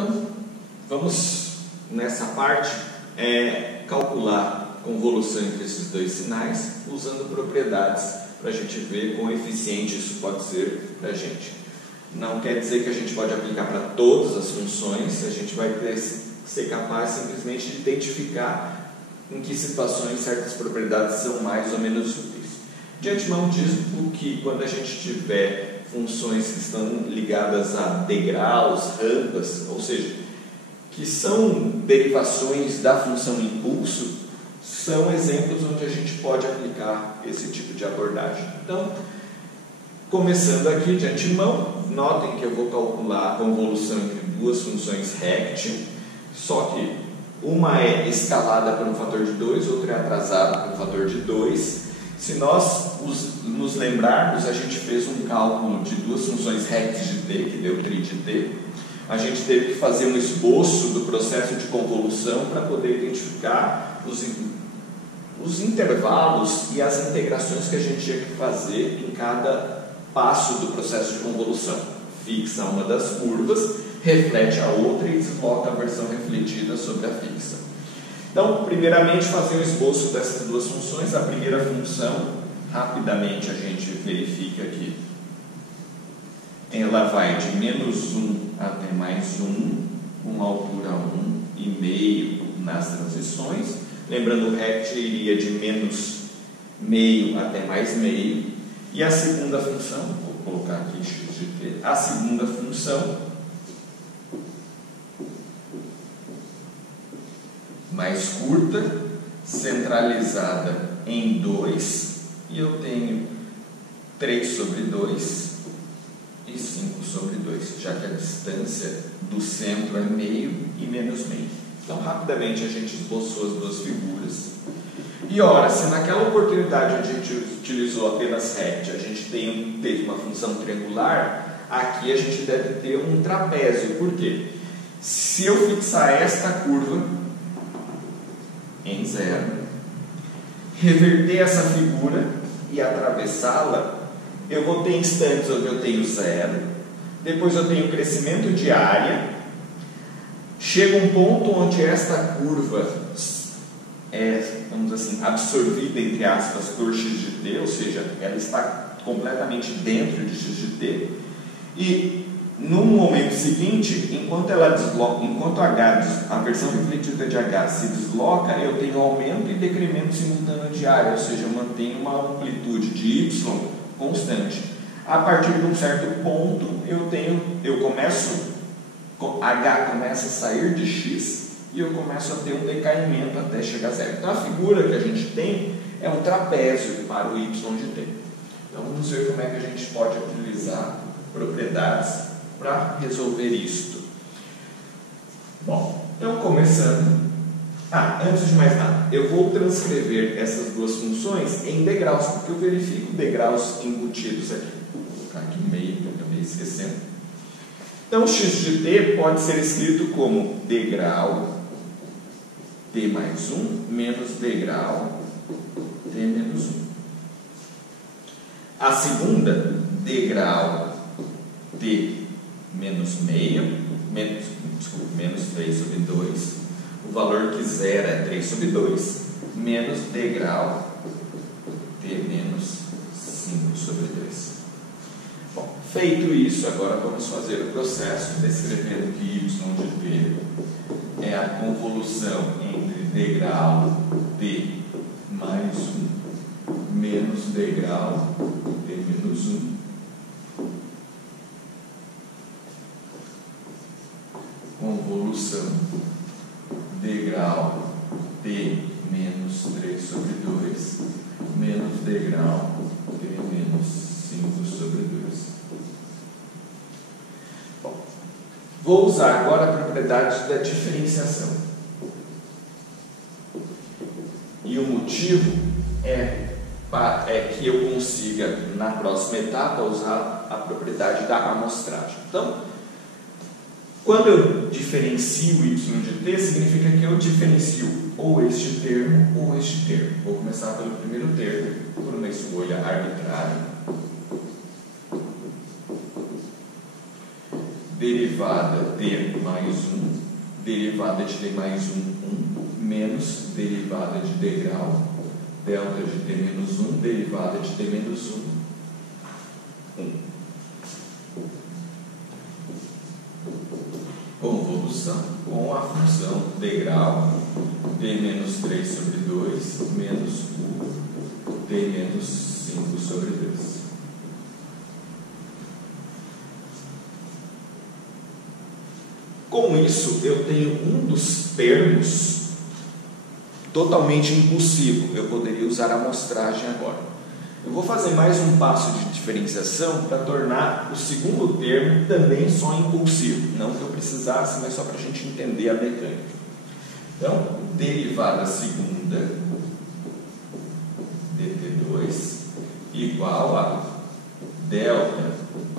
Então, vamos nessa parte calcular a convolução entre esses dois sinais usando propriedades para a gente ver quão eficiente isso pode ser para a gente. Não quer dizer que a gente pode aplicar para todas as funções, a gente vai ser capaz simplesmente de identificar em que situações certas propriedades são mais ou menos úteis. De antemão digo que quando a gente tiver funções que estão ligadas a degraus, rampas, ou seja, que são derivações da função impulso, são exemplos onde a gente pode aplicar esse tipo de abordagem. Então, começando aqui de antemão, notem que eu vou calcular a convolução entre duas funções rect, só que uma é escalada por um fator de 2, outra é atrasada por um fator de 2. Se nós nos lembrarmos, a gente fez um cálculo de duas funções rect de t, que deu tri de t. A gente teve que fazer um esboço do processo de convolução para poder identificar os intervalos e as integrações que a gente tinha que fazer em cada passo do processo de convolução. Fixa uma das curvas, reflete a outra e desloca a versão refletida sobre a fixa. Então, primeiramente, fazer o esboço dessas duas funções. A primeira função, rapidamente a gente verifica que ela vai de menos 1 até mais 1, com altura 1,5 nas transições. Lembrando, o rect iria de menos meio até mais meio. E a segunda função, vou colocar aqui x de t, a segunda função mais curta, centralizada em 2, e eu tenho 3 sobre 2 e 5 sobre 2, já que a distância do centro é meio e menos meio. Então, rapidamente a gente esboçou as duas figuras. E ora, se naquela oportunidade a gente utilizou apenas rect, a gente teve uma função triangular, aqui a gente deve ter um trapézio. Por quê? Se eu fixar esta curva em 0, reverter essa figura e atravessá-la, eu vou ter instantes onde eu tenho 0, depois eu tenho crescimento de área, chega um ponto onde esta curva é, vamos dizer assim, absorvida, entre aspas, por x de t, ou seja, ela está completamente dentro de x de t, e no momento seguinte, enquanto ela desloca, enquanto a versão refletida de h se desloca, eu tenho aumento e decremento simultâneo de área, ou seja, eu mantenho uma amplitude de y constante. A partir de um certo ponto, h começa a sair de x e eu começo a ter um decaimento até chegar a 0. Então a figura que a gente tem é um trapézio para o y de t. Então vamos ver como é que a gente pode utilizar propriedades para resolver isto. Bom, então começando. Antes de mais nada, eu vou transcrever essas duas funções em degraus, porque eu verifico degraus embutidos aqui. Vou colocar aqui meio, que eu acabei esquecendo. Então, x de t pode ser escrito como degrau t mais 1 menos degrau t menos 1. A segunda, degrau t menos meio, menos 3 sobre 2, o valor que zera é 3 sobre 2, menos degrau t menos 5 sobre 2. Bom, feito isso, agora vamos fazer o processo descrevendo que y de t é a convolução entre degrau t mais 1 menos degrau t menos 1 convolução degrau t menos 3 sobre 2 menos degrau t menos 5 sobre 2. Bom, vou usar agora a propriedade da diferenciação. E o motivo é que eu consiga, na próxima etapa, usar a propriedade da amostragem. Então, quando eu diferencio y de t, significa que eu diferencio ou este termo ou este termo. Vou começar pelo primeiro termo, por uma escolha arbitrária. Derivando derivada de mais 1, derivada de d mais 1, 1, menos derivada de degrau, delta de d menos 1, derivada de d menos 1, 1. Convolução com a função degrau d menos 3 sobre 2 menos d menos 5 sobre 2. Com isso, eu tenho um dos termos totalmente impulsivo. Eu poderia usar a amostragem agora. Eu vou fazer mais um passo de diferenciação para tornar o segundo termo também só impulsivo. Não que eu precisasse, mas só para a gente entender a mecânica. Então, derivada segunda dt2 igual a delta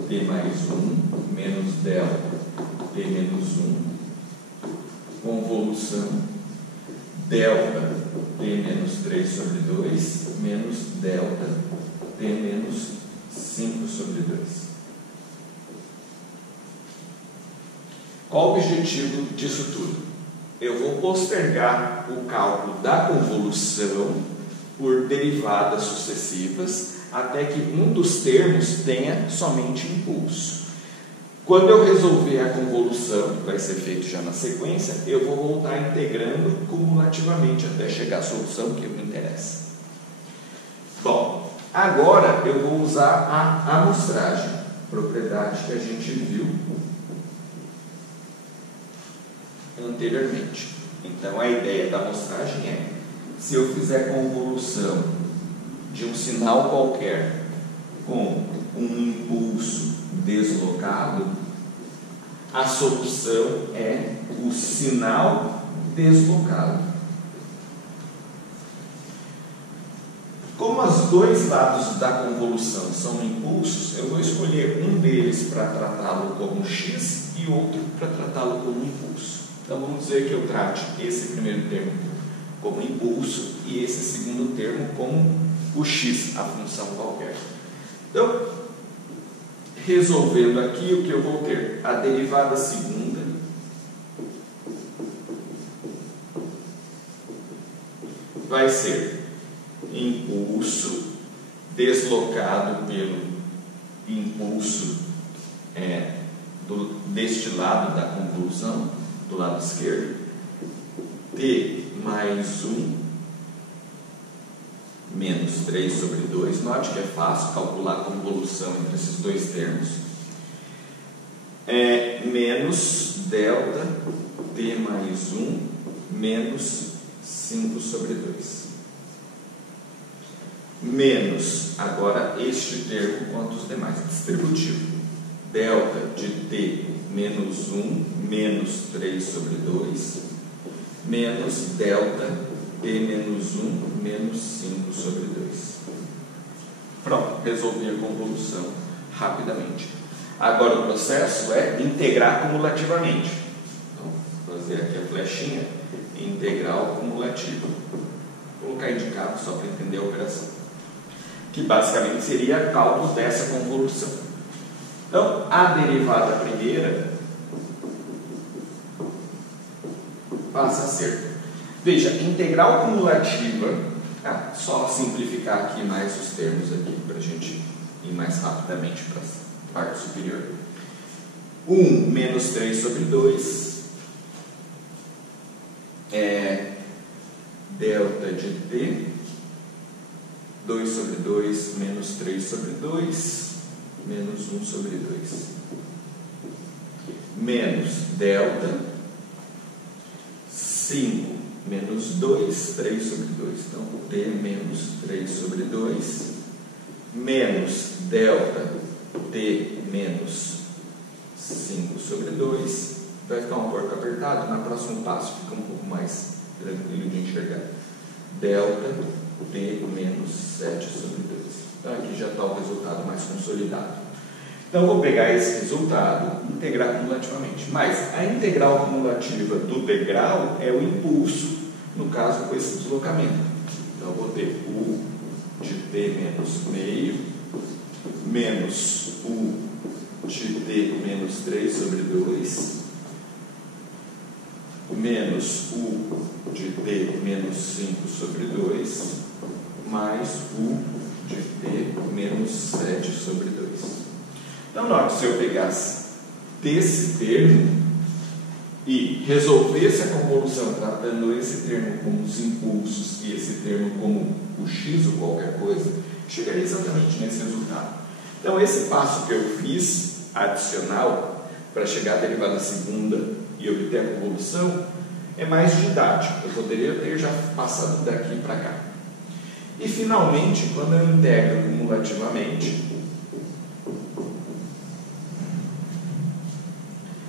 t mais 1 menos delta t menos 1, convolução delta t menos 3 sobre 2 menos delta t menos 5 sobre 2. Qual o objetivo disso tudo? Eu vou postergar o cálculo da convolução por derivadas sucessivas até que um dos termos tenha somente impulso. Quando eu resolver a convolução, que vai ser feito já na sequência, eu vou voltar integrando cumulativamente até chegar à solução que me interessa. Bom, agora eu vou usar a amostragem, propriedade que a gente viu anteriormente. Então a ideia da amostragem é: se eu fizer convolução de um sinal qualquer com um impulso deslocado, a solução é o sinal deslocado. Como os dois lados da convolução são impulsos, eu vou escolher um deles para tratá-lo como x e outro para tratá-lo como impulso. Então vamos dizer que eu trate esse primeiro termo como impulso e esse segundo termo como o x, a função qualquer. Então, resolvendo aqui, o que eu vou ter? A derivada segunda vai ser impulso deslocado pelo impulso deste lado da convolução, do lado esquerdo, t mais 1 menos 3 sobre 2. Note que é fácil calcular a convolução entre esses dois termos. Menos delta t mais 1 menos 5 sobre 2. Menos, agora este termo quanto os demais, distributivo. Delta de t menos 1 menos 3 sobre 2 menos delta t menos 1 menos 5 sobre 2. Pronto, resolvi a convolução rapidamente. Agora o processo é integrar cumulativamente. Então, vou fazer aqui a flechinha, integral cumulativa. Vou colocar indicado só para entender a operação, que basicamente seria cálculo dessa convolução. Então, a derivada primeira passa a ser, veja, integral cumulativa, só simplificar aqui mais os termos aqui para a gente ir mais rapidamente para a parte superior. 1 menos 3 sobre 2 é delta de t, 2 sobre 2 menos 3 sobre 2 menos 1 sobre 2 menos delta 5 menos 2, 3 sobre 2, então t menos 3 sobre 2 menos delta t menos 5 sobre 2. Vai ficar um pouco apertado, no próximo passo fica um pouco mais tranquilo de enxergar. Delta t menos 7 sobre 2. Então aqui já está o resultado mais consolidado. Então eu vou pegar esse resultado e integrar cumulativamente. Mas a integral cumulativa do degrau é o impulso, no caso com esse deslocamento. Então eu vou ter u de t menos meio menos u de t menos 3 sobre 2 menos u de t menos 5 sobre 2 mais u de t menos 7 sobre 2. Então, note, se eu pegasse desse termo e resolvesse a convolução tratando esse termo como os impulsos e esse termo como o x ou qualquer coisa, chegaria exatamente nesse resultado. Então, esse passo que eu fiz adicional para chegar à derivada segunda e obter a convolução é mais didático. Eu poderia ter já passado daqui para cá. E finalmente, quando eu integro cumulativamente,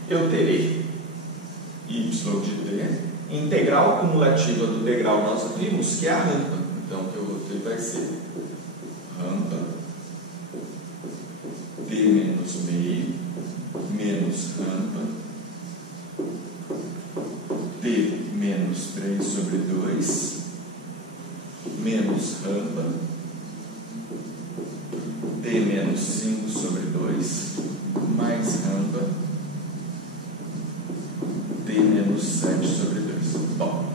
eu terei y de t, integral cumulativa do degrau nós vimos que é a rampa. Então, o que eu vou ter vai ser rampa t menos meio menos rampa t menos 3 sobre 2 menos rampa t menos 5 sobre 2 mais rampa t menos 7 sobre 2. Bom,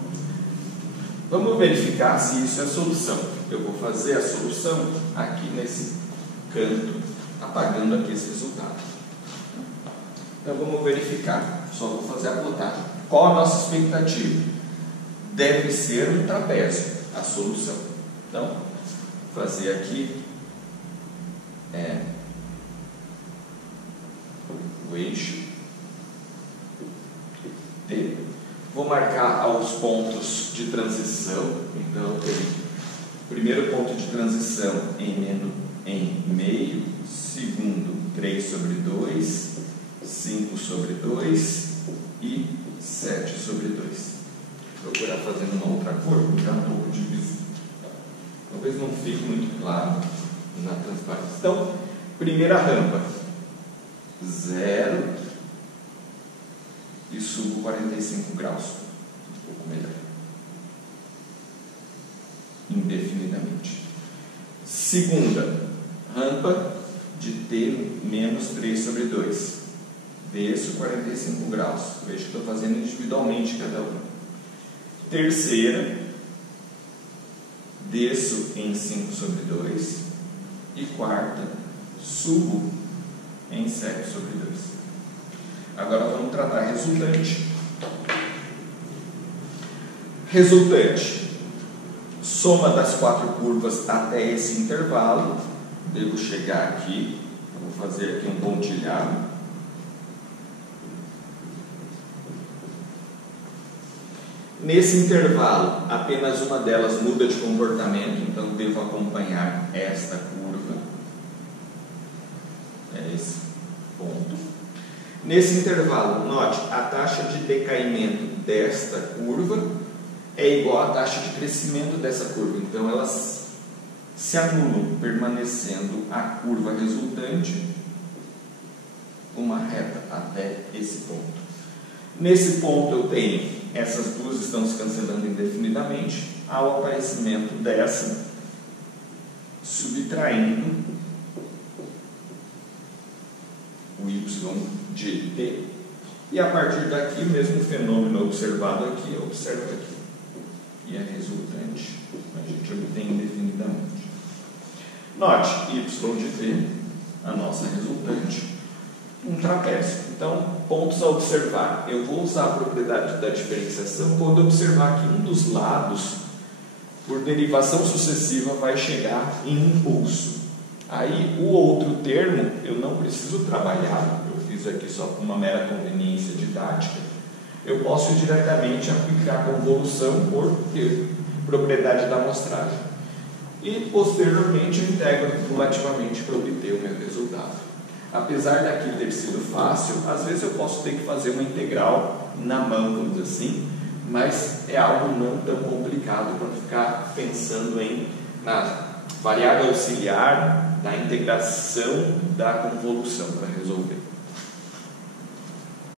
vamos verificar se isso é a solução. Eu vou fazer a solução aqui nesse canto, apagando aqui esse resultado. Então vamos verificar. Só vou fazer a plotagem. Qual a nossa expectativa? Deve ser um trapézio a solução. Então, vou fazer aqui o eixo T. Vou marcar aos pontos de transição. Então, eu tenho o primeiro ponto de transição em meio, segundo 3 sobre 2, 5 sobre 2 e 7 sobre 2. Vou procurar fazendo uma outra cor, porque já um pouco de visão. Talvez não fique muito claro na transparência. Então, primeira rampa, 0 e subo 45 graus. Um pouco melhor. Indefinidamente. Segunda rampa de t menos 3 sobre 2. Desço 45 graus. Veja que estou fazendo individualmente cada um. Terceira, desço em 5 sobre 2. E quarta, subo em 7 sobre 2. Agora vamos tratar a resultante. Resultante. Soma das 4 curvas até esse intervalo. Devo chegar aqui. Vou fazer aqui um pontilhado. Nesse intervalo, apenas uma delas muda de comportamento, então devo acompanhar esta curva. É esse ponto. Nesse intervalo, note, a taxa de decaimento desta curva é igual à taxa de crescimento dessa curva. Então, elas se anulam, permanecendo a curva resultante uma reta até esse ponto. Nesse ponto eu tenho, essas duas estão se cancelando indefinidamente, ao aparecimento dessa, subtraindo o y de t, e a partir daqui o mesmo fenômeno observado aqui, eu observo aqui, e a resultante a gente obtém indefinidamente. Note, y de t, a nossa resultante, um trapézio. Então, pontos a observar. Eu vou usar a propriedade da diferenciação quando observar que um dos lados, por derivação sucessiva, vai chegar em impulso. Aí, o outro termo, eu não preciso trabalhar, eu fiz aqui só por uma mera conveniência didática. Eu posso diretamente aplicar a convolução por propriedade da amostragem. E, posteriormente, eu integro cumulativamente para obter o meu resultado. Apesar daqui ter sido fácil, às vezes eu posso ter que fazer uma integral na mão, vamos dizer assim, mas é algo não tão complicado para ficar pensando na variável auxiliar da integração da convolução para resolver.